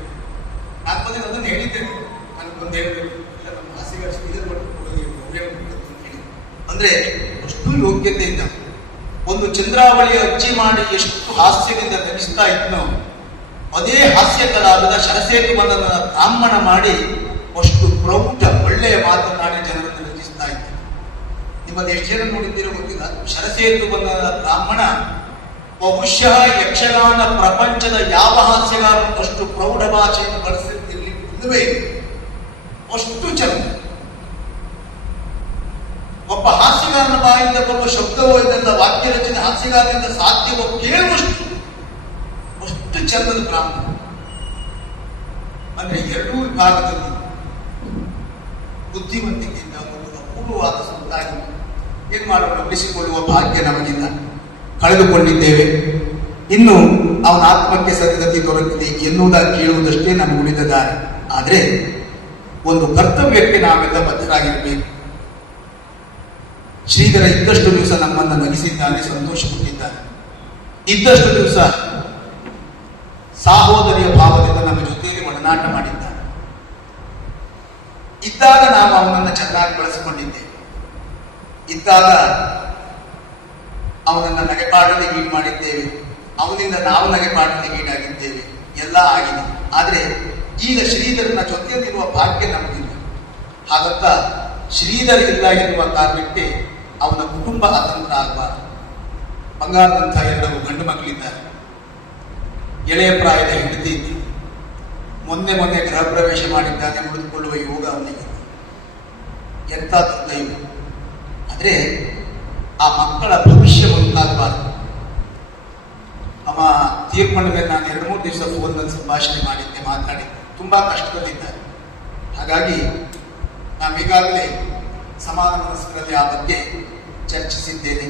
ನಾನು ಬಂದು ಅದನ್ನು ಹೇಳಿದ್ದೇನೆ. ನನಗೊಂದು ಹೇಳಬೇಕು, ಇಲ್ಲ ನಮ್ಮ ಹಾಸಿಗೆ ಶ್ರೀಧರ್ ಹೇಳಿ ಅಂದ್ರೆ ಅಷ್ಟು ಯೋಗ್ಯತೆಯಿಂದ ಒಂದು ಚಂದ್ರಾವಳಿಯ ಅಚ್ಚಿ ಮಾಡಿ ಎಷ್ಟು ಹಾಸ್ಯದಿಂದ ನಟಿಸ್ತಾ ಇದ್ನೋ ಅದೇ ಹಾಸ್ಯ ಕಲಾವಿದ ಶರಸೇತು ಬಂಧನ ಬ್ರಾಹ್ಮಣ ಮಾಡಿ ಅಷ್ಟು ಪ್ರೌಢ ಒಳ್ಳೆಯ ಮಾತನಾಡಿ ಜನರನ್ನು ರಚಿಸ್ತಾ ಇದ್ದ. ನಿಮ್ಮದು ಎಷ್ಟು ಜನ ನೋಡಿದ್ದೀರೋ ಗೊತ್ತಿಲ್ಲ. ಶರಸೇತು ಬಂಧನ ಬ್ರಾಹ್ಮಣ ಬಹುಶಃ ಯಕ್ಷಗಾನ ಪ್ರಪಂಚದ ಯಾವ ಹಾಸ್ಯಗಾರನು ಅಷ್ಟು ಪ್ರೌಢ ಭಾಷೆಯನ್ನು ಬಳಸುತ್ತಿರಲಿ ಇಲ್ಲವೇ ಇಲ್ಲ. ಅಷ್ಟು ಚಂದ. ಒಬ್ಬ ಹಾಸ್ಯಗಾರನ ಬಾಯಿಂದ ಬರುವ ಶಬ್ದವೋ ಇದೆಲ್ಲ ವಾಕ್ಯ ರಚನೆ ಹಾಸ್ಯಗಾರದಿಂದ ಸಾಧ್ಯವೋ ಕೇಳುವಷ್ಟು ಅಷ್ಟು ಚಂದದ ಬ್ರಾಹ್ಮಣ. ಅಂದ್ರೆ ಎರಡೂ ವಿಭಾಗದಲ್ಲಿ ಬುದ್ಧಿವಂತಿಕೆಯಿಂದ ಒಂದು ಅಪೂರ್ವವಾದ ಸಂತಾಗಿ ಏನ್ ಮಾಡೋಣ, ಉಳಿಸಿಕೊಳ್ಳುವ ಭಾಗ್ಯ ನಮಗಿಲ್ಲ, ಕಳೆದುಕೊಂಡಿದ್ದೇವೆ. ಇನ್ನು ಅವನ ಆತ್ಮಕ್ಕೆ ಸದ್ಗತಿ ದೊರಕಿದೆ ಎನ್ನುವುದಾಗಿ ಕೇಳುವುದಷ್ಟೇ ನಮಗೆ ಉಳಿದ ದಾರಿ. ಆದ್ರೆ ಒಂದು ಕರ್ತವ್ಯಕ್ಕೆ ನಾವೆಲ್ಲ ಬದ್ಧರಾಗಿರಬೇಕು. ಶ್ರೀಧರ ಇದ್ದಷ್ಟು ದಿವಸ ನಮ್ಮನ್ನು ನಗಿಸಿದ್ದಾನೆ, ಸಂತೋಷ ಕೊಟ್ಟಿದ್ದಾನೆ. ಇದ್ದಷ್ಟು ದಿವಸ ಸಹೋದರಿಯ ಭಾವದಿಂದ ನಮ್ಮ ಜೊತೆಯಲ್ಲಿ ಒಡನಾಟ ಮಾಡಿದ್ದಾನೆ. ಇದ್ದಾಗ ನಾವು ಅವನನ್ನು ಚೆನ್ನಾಗಿ ಬಳಸಿಕೊಂಡಿದ್ದೇವೆ. ಇದ್ದಾಗ ಅವನನ್ನು ನಗೆಪಾಡಲು ಈಡು ಮಾಡಿದ್ದೇವೆ, ಅವನಿಂದ ನಾವು ನಗೆಪಾಡಲು ಈಡಾಗಿದ್ದೇವೆ, ಎಲ್ಲ ಆಗಿದೆ. ಆದ್ರೆ ಈಗ ಶ್ರೀಧರನ ಜೊತೆಯಲ್ಲಿರುವ ಭಾಗ್ಯ ನಮಗಿಲ್ಲ. ಹಾಗಂತ ಶ್ರೀಧರ ಇಲ್ಲ ಎನ್ನುವ ಕಾರಣಕ್ಕೆ ಅವನ ಕುಟುಂಬ ಅತಂತ್ರ ಆಗಬಾರದು. ಬಂಗಾರದಂಥ ಎಲ್ಲರೂ ಗಂಡು ಮಕ್ಕಳಿದ್ದಾರೆ, ಎಳೆಯ ಪ್ರಾಯದ ಹೆಂಡತಿ ಇದ್ದು ಮೊನ್ನೆ ಗೃಹ ಪ್ರವೇಶ ಮಾಡಿದ್ದಾನೆ. ಉಳಿದುಕೊಳ್ಳುವ ಯೋಗ ಅವನಿಗೆ ಎಂಥ ದೈವ. ಆದ್ರೆ ಆ ಮಕ್ಕಳ ಭವಿಷ್ಯ ಉಂಟಾಗಬಾರದು. ಅವ ತೀರ್ಕೊಂಡ ಮೇಲೆ ನಾನು 2-3 ದಿವಸ ಫೋನ್ನಲ್ಲಿ ಸಂಭಾಷಣೆ ಮಾಡಿದ್ದೆ, ಮಾತಾಡಿದ್ದೆ. ತುಂಬಾ ಕಷ್ಟದಲ್ಲಿದ್ದಾರೆ. ಹಾಗಾಗಿ ನಾವೀಗಾಗಲೇ ಸಮಾನ ಮನಸ್ಕರಲ್ಲಿ ಆ ಬಗ್ಗೆ ಚರ್ಚಿಸಿದ್ದೇನೆ.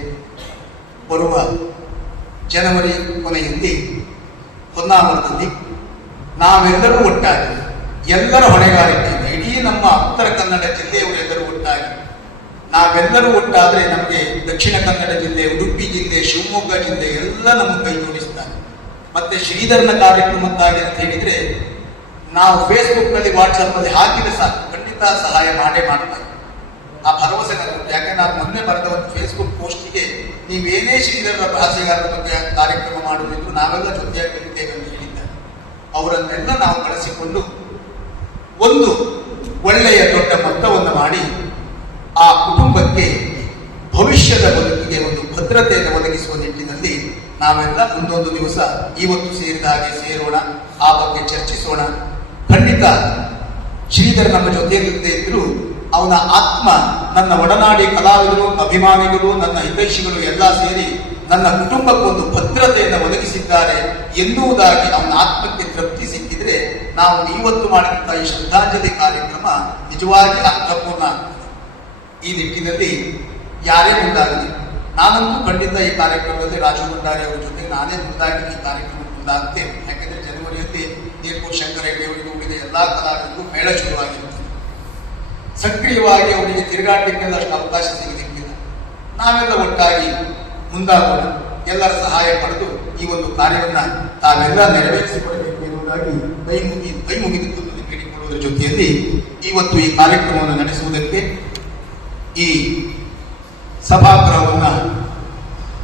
ಬರುವ ಜನವರಿ ಕೊನೆಯಲ್ಲಿ ಹೊನ್ನಾವರದಲ್ಲಿ ನಾವೆಲ್ಲರೂ ಒಟ್ಟಾಗಿ, ಎಲ್ಲರ ಹೊಣೆಗಾರಿಕೆಯಿಂದ ಇಡೀ ನಮ್ಮ ಉತ್ತರ ಕನ್ನಡ ಜಿಲ್ಲೆಯವರೆಲ್ಲರೂ ಒಟ್ಟಾಗಿ, ನಾವೆಲ್ಲರೂ ಒಟ್ಟಾದ್ರೆ ನಮಗೆ ದಕ್ಷಿಣ ಕನ್ನಡ ಜಿಲ್ಲೆ, ಉಡುಪಿ ಜಿಲ್ಲೆ, ಶಿವಮೊಗ್ಗ ಜಿಲ್ಲೆ ಎಲ್ಲ ನಮ್ಮ ಕೈ ಜೋಡಿಸ್ತಾರೆ. ಮತ್ತೆ ಶ್ರೀಧರನ ಕಾರ್ಯಕ್ರಮಕ್ಕಾಗಿ ಅಂತ ಹೇಳಿದ್ರೆ ನಾವು ಫೇಸ್ಬುಕ್ ನಲ್ಲಿ, ವಾಟ್ಸ್ಆಪ್ ನಲ್ಲಿ ಹಾಕಿದ್ರೆ ಸಾಕು, ಖಂಡಿತ ಸಹಾಯ ಮಾಡೇ ಮಾಡ್ತಾರೆ. ಆ ಭರವಸೆ ನನಗೆ. ಯಾಕಂದ್ರೆ ನಾನು ಮೊನ್ನೆ ಬರೆದ ಒಂದು ಫೇಸ್ಬುಕ್ ಪೋಸ್ಟ್ಗೆ ನೀವೇನೇ ಶ್ರೀಧರನ ಹಾಸ್ಯಗಾರರ ಬಗ್ಗೆ ಕಾರ್ಯಕ್ರಮ ಮಾಡುವುದಿದ್ರು ನಾವೆಲ್ಲ ಜೊತೆಯಾಗಿ ಇರ್ತೇವೆ ಅಂತ ಹೇಳಿದ್ದಾರೆ. ಅವರನ್ನೆಲ್ಲ ನಾವು ಬಳಸಿಕೊಂಡು ಒಂದು ಒಳ್ಳೆಯ ದೊಡ್ಡ ಮೊತ್ತವನ್ನು ಮಾಡಿ ಆ ಕುಟುಂಬಕ್ಕೆ ಭವಿಷ್ಯದ ಬದುಕಿಗೆ ಒಂದು ಭದ್ರತೆಯನ್ನು ಒದಗಿಸುವ ನಿಟ್ಟಿನಲ್ಲಿ ನಾವೆಲ್ಲ ಮುಂದೊಂದು ದಿವಸ ಇವತ್ತು ಸೇರಿದ ಹಾಗೆ ಸೇರೋಣ, ಆ ಬಗ್ಗೆ ಚರ್ಚಿಸೋಣ. ಖಂಡಿತ ಶ್ರೀಧರ್ ನಮ್ಮ ಜೊತೆಯಲ್ಲಿದ್ದೇ ಇದ್ರು ಅವನ ಆತ್ಮ, ನನ್ನ ಒಡನಾಡಿ ಕಲಾವಿದರು, ಅಭಿಮಾನಿಗಳು, ನನ್ನ ಹಿತೈಷಿಗಳು ಎಲ್ಲ ಸೇರಿ ನನ್ನ ಕುಟುಂಬಕ್ಕೊಂದು ಭದ್ರತೆಯನ್ನು ಒದಗಿಸಿದ್ದಾರೆ ಎನ್ನುವುದಾಗಿ ಅವನ ಆತ್ಮಕ್ಕೆ ತೃಪ್ತಿ ಸಿಕ್ಕಿದ್ರೆ ನಾವು ಇವತ್ತು ಮಾಡಿದಂತಹ ಈ ಶ್ರದ್ಧಾಂಜಲಿ ಕಾರ್ಯಕ್ರಮ ನಿಜವಾಗಿ ಅರ್ಥಪೂರ್ಣ ಆಗ್ತದೆ. ಈ ನಿಟ್ಟಿನಲ್ಲಿ ಯಾರೇ ಮುಂದಾಗಲಿ, ನಾನಂತೂ ಖಂಡಿತ ಈ ಕಾರ್ಯಕ್ರಮದಲ್ಲಿ ರಾಜು ಭಂಡಾರಿ ಅವರ ಜೊತೆ ನಾನೇ ಮುಂದಾಗಿ ಈ ಕಾರ್ಯಕ್ರಮ ಮುಂದಾಗ್ತೇನೆ. ಯಾಕೆಂದ್ರೆ ಜನವರಿಯಲ್ಲಿ ನೀರ್ಪುರ್ ಶಂಕರ ಹೆಗ್ಡೆ ಅವರಿಗೆ ಉಳಿದ ಎಲ್ಲಾ ಕಲಾವಿದರಿಗೂ ಮೇಳ ಶುರುವಾಗಿರುತ್ತದೆ. ಸಕ್ರಿಯವಾಗಿ ಅವರಿಗೆ ತಿರುಗಾಡಲಿಕ್ಕೆಲ್ಲ ಅಷ್ಟು ಅವಕಾಶ ಸಿಗಲಿಕ್ಕಿಲ್ಲ. ನಾವೆಲ್ಲ ಒಟ್ಟಾಗಿ ಮುಂದಾಗೋಣ, ಎಲ್ಲರ ಸಹಾಯ ಪಡೆದು ಈ ಒಂದು ಕಾರ್ಯವನ್ನ ತಾವೆಲ್ಲ ನೆರವೇರಿಸಿಕೊಡಬೇಕು ಎನ್ನುವುದಾಗಿ ಕೈ ಮುಗಿದು ಕೇಳಿಕೊಳ್ಳುವುದರ ಜೊತೆಯಲ್ಲಿ ಇವತ್ತು ಈ ಕಾರ್ಯಕ್ರಮವನ್ನು ನಡೆಸುವುದಕ್ಕೆ ಈ ಸಭಾಗೃಹವನ್ನ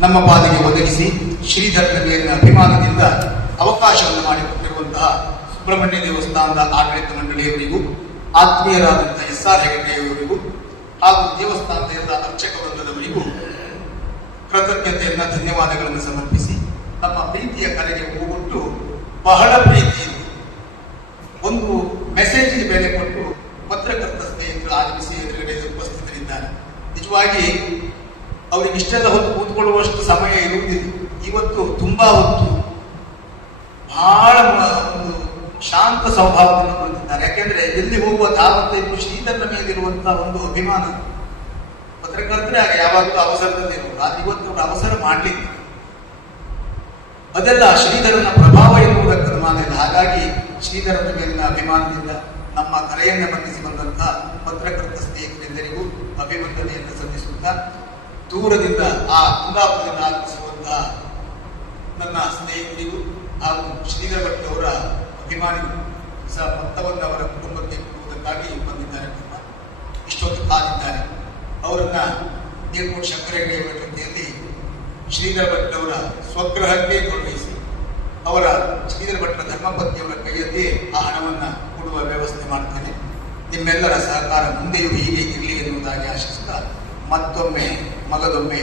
ನಮ್ಮ ಪಾಲಿಗೆ ಒದಗಿಸಿ ಶ್ರೀಧರನ ಮೇಲಿನ ಅಭಿಮಾನದಿಂದ ಅವಕಾಶವನ್ನು ಮಾಡಿಕೊಟ್ಟಿರುವಂತಹ ಸುಬ್ರಹ್ಮಣ್ಯ ದೇವಸ್ಥಾನದ ಆಡಳಿತ ಮಂಡಳಿಯವರಿಗೂ, ಆತ್ಮೀಯರಾದಂತಹ SR ಹೆಗಡೆಯವರಿಗೂ ಹಾಗೂ ದೇವಸ್ಥಾನದ ಎಲ್ಲ ಅರ್ಚಕ ವೃಂದದವರಿಗೂ ಕೃತಜ್ಞತೆಯನ್ನ, ಧನ್ಯವಾದಗಳನ್ನು ಸಮರ್ಪಿಸಿ ನಮ್ಮ ಪ್ರೀತಿಯ ಕರೆಗೆ ಹೋಗೊಟ್ಟು ಬಹಳ ಪ್ರೀತಿಯಿಂದ ಒಂದು ಮೆಸೇಜ್ಗೆ ಬೆಲೆ ಕೊಟ್ಟು ಪತ್ರಕರ್ತ ಸ್ನೇಹಿತರು ಆಗಮಿಸಿ ಎದುರುಗಡೆ ಉಪಸ್ಥಿತರಿದ್ದಾರೆ. ನಿಜವಾಗಿ ಅವರಿಗೆ ಇಷ್ಟೆಲ್ಲ ಹೊತ್ತು ಕೂತ್ಕೊಳ್ಳುವಷ್ಟು ಸಮಯ ಇರುವುದಿಲ್ಲ. ಇವತ್ತು ತುಂಬಾ ಹೊತ್ತು ಬಹಳ ಒಂದು ಶಾಂತ ಸ್ವಭಾವವನ್ನು ಹೊಂದಿದ್ದಾರೆ. ಯಾಕೆಂದ್ರೆ ಎಲ್ಲಿ ಹೋಗುವ ಧಾವಂತ ಇದ್ದು ಶ್ರೀಧರನ ಮೇಲಿರುವಂತಹ ಒಂದು ಅಭಿಮಾನ. ಪತ್ರಕರ್ತರೇ ಆಗ ಯಾವಾಗಲೂ ಅವಸರದಲ್ಲಿ ಇರುವುದು, ಆದ್ರೆ ಇವತ್ತು ಅವರು ಅವಸರ ಮಾಡಲಿಲ್ಲ. ಅದೆಲ್ಲ ಶ್ರೀಧರನ ಪ್ರಭಾವ ಎನ್ನುವುದಕ್ಕೆ ಅನುಮಾನ. ಹಾಗಾಗಿ ಶ್ರೀಧರನ ಮೇಲಿನ ಅಭಿಮಾನದಿಂದ ನಮ್ಮ ಕರೆಯನ್ನು ಮನ್ನಿಸಿ ಬಂದಂತಹ ಪತ್ರಕರ್ತ ಸ್ನೇಹಿತರೆಲ್ಲರಿಗೂ ಅಭಿವಂದನೆಯನ್ನು ಸಲ್ಲಿಸುತ್ತಾ, ದೂರದಿಂದ ಆ ಕುಂದಾಪುರದಿಂದ ಆಗಮಿಸಿರುವಂತಹ ನನ್ನ ಸ್ನೇಹಿತರಿಗೂ ಹಾಗೂ ಶ್ರೀಧರ ಭಟ್ ಅವರ ಅಭಿಮಾನಿಗಳು ಸಹ ಮೊತ್ತವನ್ನು ಅವರ ಕುಟುಂಬಕ್ಕೆ ಕೊಡುವುದಕ್ಕಾಗಿ ಬಂದಿದ್ದಾರೆ. ಇಷ್ಟೊತ್ತು ಕಾದಿದ್ದಾರೆ. ಅವರನ್ನ ನೀರ್ಕೋಟ್ ಶಂಕರಹಳ್ಳಿಯವರ ಜೊತೆಯಲ್ಲಿ ಶ್ರೀಧರ ಭಟ್ ಅವರ ಸ್ವಗ್ರಹಕ್ಕೆ ಕಳುಹಿಸಿ ಅವರ ಶ್ರೀಧರ ಭಟ್ರ ಧರ್ಮಪತ್ನಿಯವರ ಕೈಯಲ್ಲಿ ಆ ಹಣವನ್ನು ಕೊಡುವ ವ್ಯವಸ್ಥೆ ಮಾಡ್ತಾನೆ. ನಿಮ್ಮೆಲ್ಲರ ಸಹಕಾರ ಮುಂದೆಯೂ ಹೀಗೆ ಇರಲಿ ಎನ್ನುವುದಾಗಿ ಆಶಿಸುತ್ತಾ, ಮತ್ತೊಮ್ಮೆ ಮಗದೊಮ್ಮೆ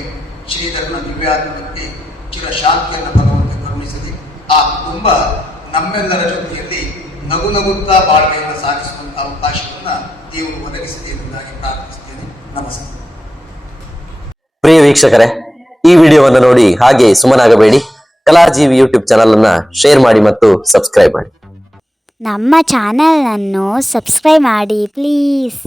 ಶ್ರೀಧರನ ದಿವ್ಯಾತ್ಮಕ್ಕೆ ಚಿರ ಶಾಂತಿಯನ್ನು ಭಗವಂತ ಕರುಣಿಸಲಿ. ಆ ಕುಟುಂಬ ನಮ್ಮೆಲ್ಲರ ಜೊತೆಯಲ್ಲಿ ನಗು ನಗುತ್ತಾ ಬಾಳ್ವೆಯನ್ನು ಸಾಗಿಸುವಂತಹ ಅವಕಾಶವನ್ನ ದೇವರು ಒದಗಿಸಲಿ ಎನ್ನುವುದಾಗಿ ಪ್ರಾರ್ಥಿಸುತ್ತೇನೆ. ನಮಸ್ಕಾರ. ಪ್ರಿಯ ವೀಕ್ಷಕರೇ, ಈ ವಿಡಿಯೋವನ್ನು ನೋಡಿ ಹಾಗೆ ಸುಮ್ಮನಾಗಬೇಡಿ. ಕಲಾಜೀವಿ ಯೂಟ್ಯೂಬ್ ಚಾನಲ್ ಅನ್ನ ಶೇರ್ ಮಾಡಿ ಮತ್ತು ಸಬ್ಸ್ಕ್ರೈಬ್ ಮಾಡಿ. ನಮ್ಮ ಚಾನೆಲ್ ಅನ್ನು ಸಬ್ಸ್ಕ್ರೈಬ್ ಮಾಡಿ ಪ್ಲೀಸ್.